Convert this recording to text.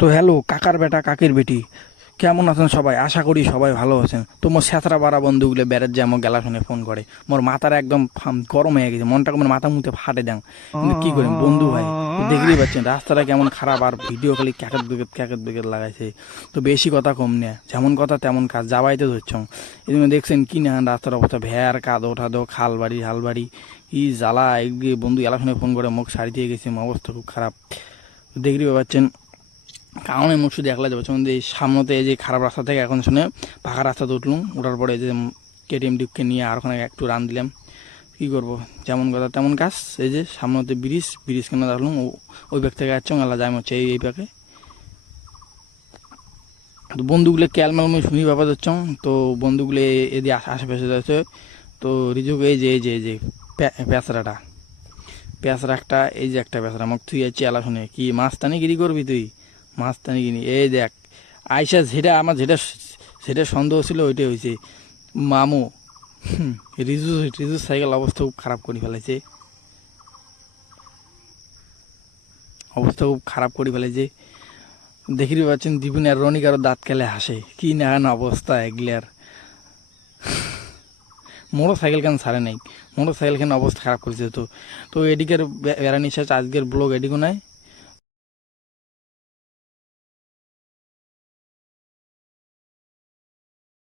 তো হ্যালো কাকার বেটা কাকের বেটি, কেমন আছেন সবাই? আশা করি সবাই ভালো আছেন। তো মোর স্যাঁতরা বাড়া বন্ধুগুলো বেড়ার যে আমার গেলা শুনে ফোন করে, মোর মাথার একদম গরম হয়ে গেছে, মনটাকে মোর মাথা মুতে ফাটে দেন। কিন্তু কি করেন বন্ধু ভাই, তো দেখতেই পাচ্ছেন রাস্তাটা কেমন খারাপ, আর ভিডিও খালি ক্যাকেট বেকেট লাগাইছে। তো বেশি কথা কম নেয়, যেমন কথা তেমন কাজ, যাবাইতে ধরছ। এই জন্য দেখছেন কি না রাস্তার অবস্থা, ভ্যার কাদো ঠাদো, খাল বাড়ি হাল বাড়ি, ই জ্বালা। এগিয়ে বন্ধু গেলা শুনে ফোন করে মুখ সারি দিয়ে গেছে, অবস্থা খুব খারাপ। দেখতেই পাচ্ছেন কারণে মুখ শুধু একলা যাবো যেমন এই সামনেতে এই যে খারাপ রাস্তা থেকে এখন শুনে পাকা রাস্তাতে উঠলুম, ওঠার পরে এই যে কেটিএম ডিপকে নিয়ে আর ওখানে একটু রান দিলাম। কী করবো, যেমন কথা তেমন কাজ। এই যে সামনেতে ব্রিজ কেন দেখলাম, ওই ব্যাগ থেকে যাচ্ছ আল্লাহ যাই হচ্ছে এই ব্যাগে। তো বন্ধুগুলো ক্যালমাল মুই শুনি ব্যাপার যাচ্ছ। তো বন্ধুগুলো এদিকে আশেপাশে যাচ্ছে। তো রিজুক এই যে পেঁচড়াটা, পেঁচড়া একটা, এই যে একটা পেঁচড়া আমাকে তুই যাচ্ছি আলা শুনে কি মাছ টানি গিরি করবি তুই, মাছ টানি কিনি। এই দেখ আইসা, যেটা আমার যেটা যেটা সন্দেহ ছিল ওইটাই হয়েছে। মামু রিজু রিজু সাইকেল অবস্থা খুব খারাপ করে ফেলেছে, অবস্থা খুব খারাপ করে ফেলেছে। দেখতে পাচ্ছেন দীপুন আর রনিক আরো দাঁত কেলে হাসে, কি না অবস্থা এগুলার। মোটর সাইকেল কেন ছাড়ে নাই, মোটর সাইকেল কেন অবস্থা খারাপ করেছে। তো তো এদিকের বেড়ানি শেষ, আজকের ব্লগ এদিকে নাই।